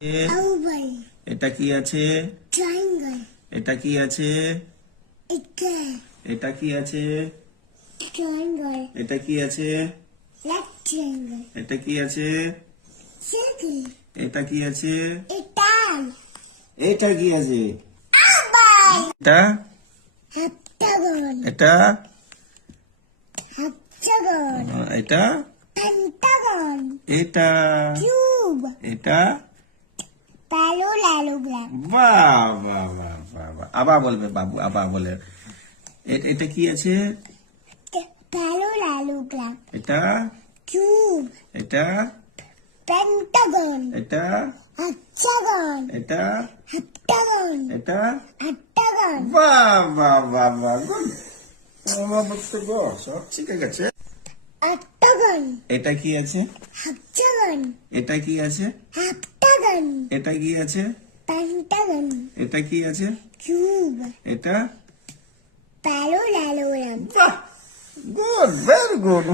এটা কি আছে? triangle, এটা কি আছে? equal, এটা কি আছে? triangle, এটা কি আছে? rectangle, এটা কি আছে? circle, এটা কি আছে? etal, এটা কি আছে? oval, এটা heptagon, এটা heptagon, এটা pentagon, এটা cube, এটা parallelogram, বাহ বাহ বাহ বাহ বাহ। আবার বলবে বাবু, আবার বলে। এটা কি আছে? parallelogram, এটা cube, এটা pentagon, এটা hexagon, এটা heptagon, এটা octagon, বাহ বাহ বাহ বাহ, গুড। আমার বলতে গো সব ঠিক আছে। octagon, এটা কি আছে? hexagon, এটা কি আছে? heptagon, এটা কি আছে? pentagon, এটা কি আছে? cube, এটা parallelogram. বাহ, গুড, ভেরি গুড।